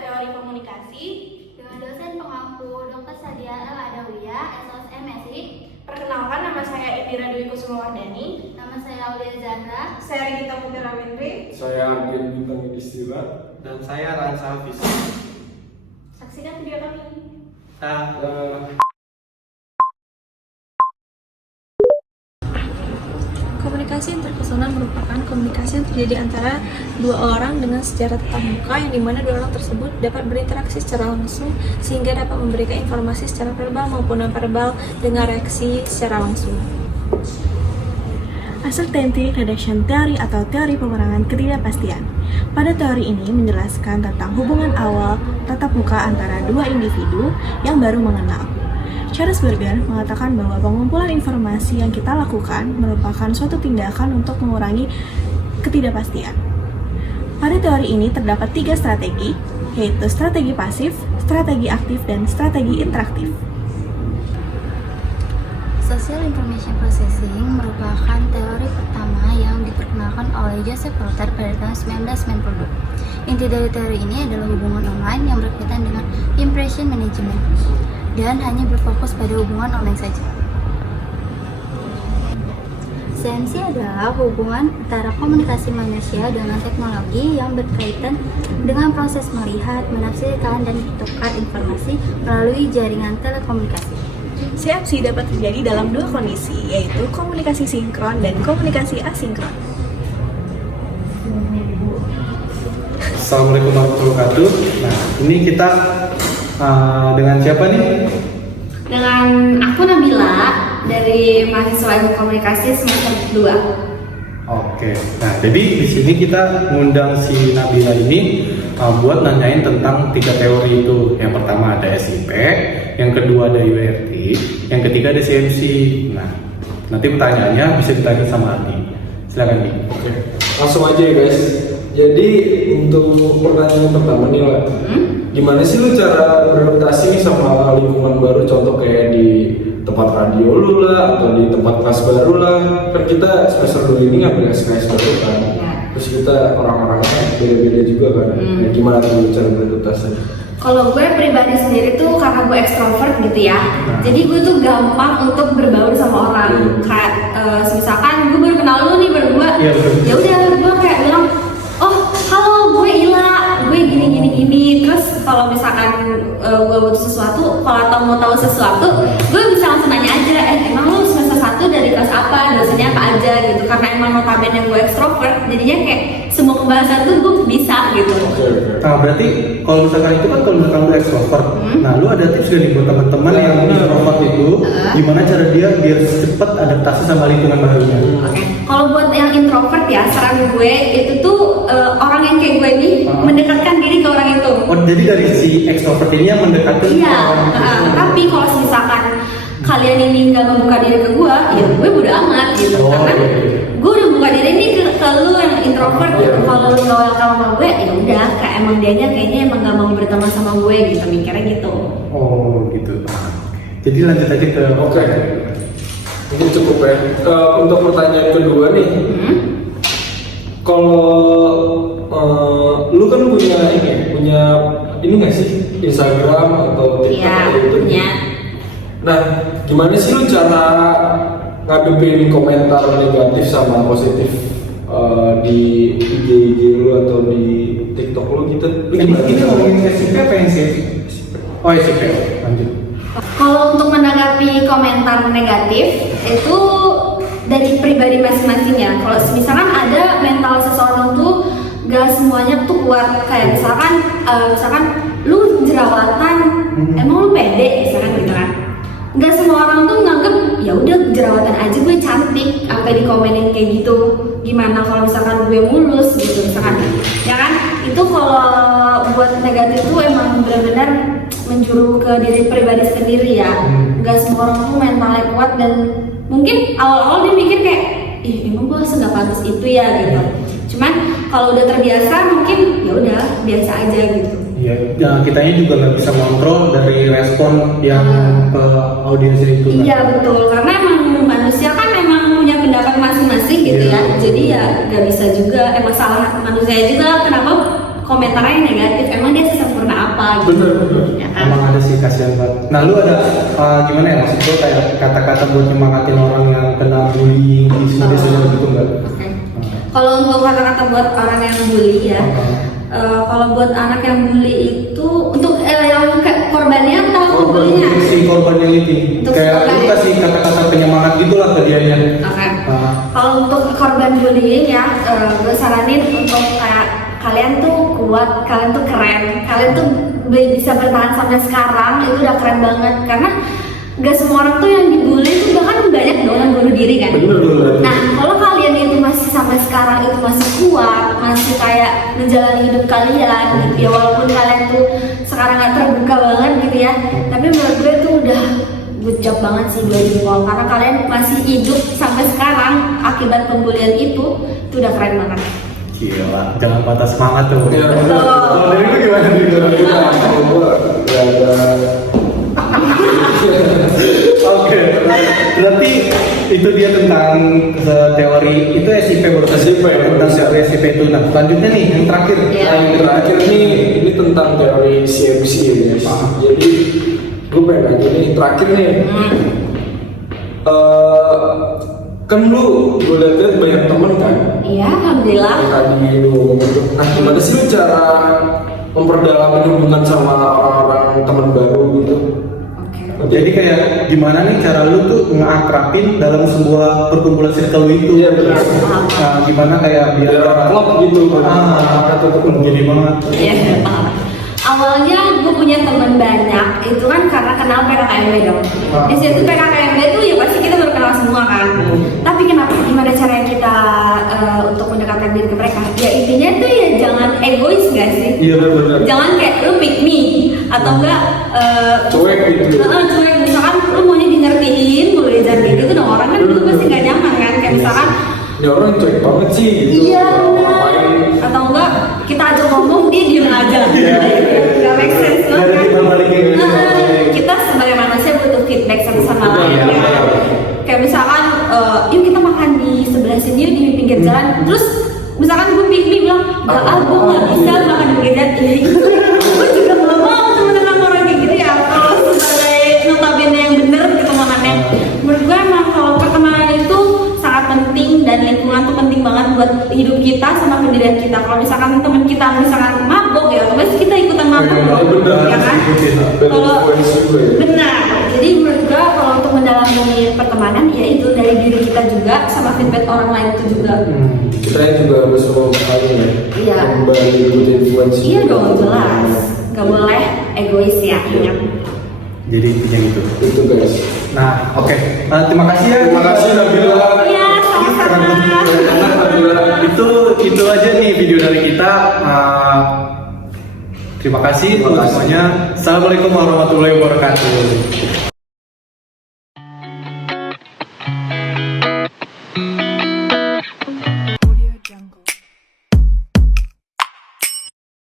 Teori Komunikasi dengan dosen pengampu Dr. Sadia El Adawiyah, SOSM MSI. Perkenalkan, nama saya Itira Dwi Kusumawardani. Nama saya Aulia Zandra. Saya Regita Mutiara Windri. Saya Ardian Bintang Yudhistira. Dan saya Ransa Hafiz. Saksikan video kami. Komunikasi interpersonal merupakan komunikasi yang terjadi antara dua orang dengan secara tatap muka, yang dimana dua orang tersebut dapat berinteraksi secara langsung sehingga dapat memberikan informasi secara verbal maupun non-verbal dengan reaksi secara langsung. Uncertainty Reduction Theory atau teori pengurangan ketidakpastian. Pada teori ini menjelaskan tentang hubungan awal tatap muka antara dua individu yang baru mengenal. Charles Berger mengatakan bahwa pengumpulan informasi yang kita lakukan merupakan suatu tindakan untuk mengurangi ketidakpastian. Pada teori ini terdapat 3 strategi, yaitu strategi pasif, strategi aktif, dan strategi interaktif. Social Information Processing merupakan teori pertama yang diperkenalkan oleh Joseph Porter pada tahun 1992. Inti dari teori ini adalah hubungan online yang berkaitan dengan impression management dan hanya berfokus pada hubungan online saja. CMC adalah hubungan antara komunikasi manusia dengan teknologi yang berkaitan dengan proses melihat, menafsirkan, dan bertukar informasi melalui jaringan telekomunikasi. CMC dapat terjadi dalam 2 kondisi, yaitu komunikasi sinkron dan komunikasi asinkron. Assalamualaikum warahmatullahi wabarakatuh. Nah, ini kita dengan siapa nih? Dengan aku Nabila dari mahasiswa Ilmu Komunikasi semester 2. Oke. Nah, jadi di sini kita ngundang si Nabila ini buat nanyain tentang 3 teori itu. Yang pertama ada SIP, yang kedua ada URT, yang ketiga ada CMC. Nah, nanti pertanyaannya bisa ditanya sama Adi. Silakan Di. Oke, langsung aja ya guys. Jadi untuk pertanyaan pertama nih lah, gimana sih lu cara beradaptasi nih sama lingkungan baru? Contoh kayak di tempat radio lu lah, atau di tempat kelas baru lah. Kan kita semester 2 ini ngambil SKS baru kan. Terus kita orang-orangnya beda-beda juga kan. Nah, gimana tuh cara beradaptasi? Kalau gue pribadi sendiri tuh karena gue ekstrovert gitu ya, jadi gue tuh gampang untuk berbaur sama orang. Kayak misalkan gue baru kenal lu nih berdua, ya udah gue kayak bilang, oh halo gue Ila, gue gini. Terus kalau misalkan gue butuh sesuatu, kalau mau tahu sesuatu, gue bisa langsung nanya aja, emang lu semester 1 dari kelas apa, dosennya apa aja gitu. Karena emang notabene gue ekstrovert, jadinya kayak semua pembahasan tuh gue bisa gitu. Nah, berarti kalau misalkan itu kan kalau misalkan lu extrovert, nah lu ada tips gak nih buat teman-teman yang introvert itu, gimana cara dia biar cepat adaptasi sama lingkungan barunya? Kalau buat yang introvert ya, saran gue itu tuh orang yang kayak gue ini mendekatkan diri ke orang itu. Oh, jadi dari si extrovert ini yang mendekati orang itu. Tapi kalau misalkan kalian ini nggak membuka diri ke gue, ya gue bodo amat gitu. Karena gue udah buka diri ini ke lu yang introvert gitu. Kalau lu nggak welcome sama gue, ya udah kayak emang dianya kayaknya emang nggak mau berteman sama gue gitu, mikirnya gitu. Oh gitu. Jadi lanjut aja ke Oke. Ini cukup ya. Untuk pertanyaan kedua nih, kalau lu kan punya ini nggak sih Instagram atau TikTok Iya, atau YouTube? punya. Nah, gimana sih lu cara ngadepin komentar negatif sama positif di IG lu atau di TikTok lu gitu? Lu ini gimana? ngomongin SIP apa yang SIP? Oh SIP, lanjut. Kalau untuk menanggapi komentar negatif itu dari pribadi masing-masing ya. Kalau misalkan ada mental seseorang tuh gak semuanya tuh kuat. Kayak misalkan lu jerawatan, emang lu pede misalkan gitu kan. Gak semua orang tuh nganggep ya udah jerawatan aja gue cantik, sampai dikomenin kayak gitu. Gimana kalau misalkan gue mulus gitu misalkan, ya kan? Itu kalau buat negatif tuh emang benar-benar menjuru ke diri pribadi sendiri ya. Gak semua orang tuh mentalnya kuat, dan mungkin awal-awal dia mikir kayak, ih emang gue nggak pantas itu ya gitu. Cuman kalau udah terbiasa mungkin ya udah biasa aja gitu. Iya, nah, kitanya juga nggak bisa kontrol dari respon yang ke audiens itu. Iya betul, karena emang manusia kan emang punya pendapat masing-masing gitu ya. Jadi ya nggak bisa juga, emang salah manusia juga kenapa komentarnya yang negatif. Emang dia sesempurna apa gitu. Bener. Ya kan? Emang ada sih, kasihan banget. Nah lu ada gimana ya, maksud gue kayak kata-kata buat nyemangatin orang yang kena bullying di media sosial gitu nggak? Oke. Kalau untuk kata-kata buat orang yang bully ya, kalau buat anak yang bully itu untuk yang korbannya atau bullynya? Si korban yang itu Untuk kayak lu korban. kasih kata-kata penyemangat gitulah ke dianya. Oke. Nah. Kalau untuk korban bullying ya, gue saranin untuk kayak kalian tuh kuat, kalian tuh keren, kalian tuh bisa bertahan sampai sekarang itu udah keren banget karena gak semua orang tuh yang dibully itu bahkan banyak dong yang bunuh diri kan. Bener. Nah kalau kalian itu masih sampai sekarang itu masih kuat, masih kayak menjalani hidup kalian gitu ya, walaupun kalian tuh sekarang gak terbuka banget gitu ya, tapi menurut gue itu udah good job banget sih, 2 jempol karena kalian masih hidup sampai sekarang akibat pembulian itu udah keren banget. Gila, jangan patah semangat tuh. Ya, bener. Kalau dari lu gimana nih? Oke, berarti itu dia tentang teori itu SIP baru SIP, tentang teori SIP itu. Nah, selanjutnya nih yang terakhir. Iya. Nah, yang terakhir nih, ini tentang teori CMC ya, Pak. Jadi, gue pengen nanya nih, terakhir nih. Kan lu, gue liat banyak temen kan? Iya, alhamdulillah. Yang tadi lu ngomong tuh. Nah, gimana sih lu cara memperdalam hubungan sama orang-orang teman baru gitu? Oke. Jadi kayak gimana nih cara lu tuh ngakrapin dalam sebuah perkumpulan circle lu itu? Iya, benar. Nah, gimana kayak biar Biar klop gitu, kata tuh jadi banget. Iya, paham. Awalnya gue punya teman banyak itu kan karena kenal PKKMB dong. Di situ PKKMB tuh ya pasti kita baru kenal semua kan. Tapi kenapa? Gimana caranya kita untuk mendekatkan diri ke mereka? Ya intinya tuh ya jangan egois gak sih? Iya, benar. Jangan kayak lu pick me atau enggak Cuek gitu. cuek, misalkan lu maunya di ngertiin lu ya jangan kayak gitu dong, orang kan itu pasti gak nyaman kan, kayak misalkan Ini orang cuek banget sih gitu. iya benar, Ngapain? atau enggak kita ajak ngomong dia diem aja, nggak make sense banget Dari kan? kita balikin gitu. Kita sebagai manusia butuh feedback satu sama lain Iya, kan? iya. Kayak misalkan yuk kita makan di sebelah sini yuk di pinggir jalan, terus misalkan gue pikir bilang gue nggak bisa makan di pinggir jalan, ya itu gue juga nggak mau temen sama orang kayak gitu ya. Kalau sebagai notabene yang bener gitu makannya, menurut gue emang kalau pertemanan itu sangat penting dan lingkungan tuh penting banget buat hidup kita sama pendirian kita. Kalau misalkan teman kita misalkan mabok ya otomatis kita ikutan mabok dong, ya kan? Kalau benar, jadi menurut gue kalau untuk mendalami pertemanan ya itu dari diri kita juga sama feedback orang lain itu juga. Kita juga harus memahami ya. Iya. Kembali ikut influence. Iya dong, jelas, nggak boleh egois ya, ingat. Jadi intinya gitu. Itu guys. Nah, oke. Terima kasih ya. Terima kasih Nabila. Iya, sama-sama. Itu aja nih video dari kita. Terima kasih buat semuanya. Assalamualaikum warahmatullahi wabarakatuh.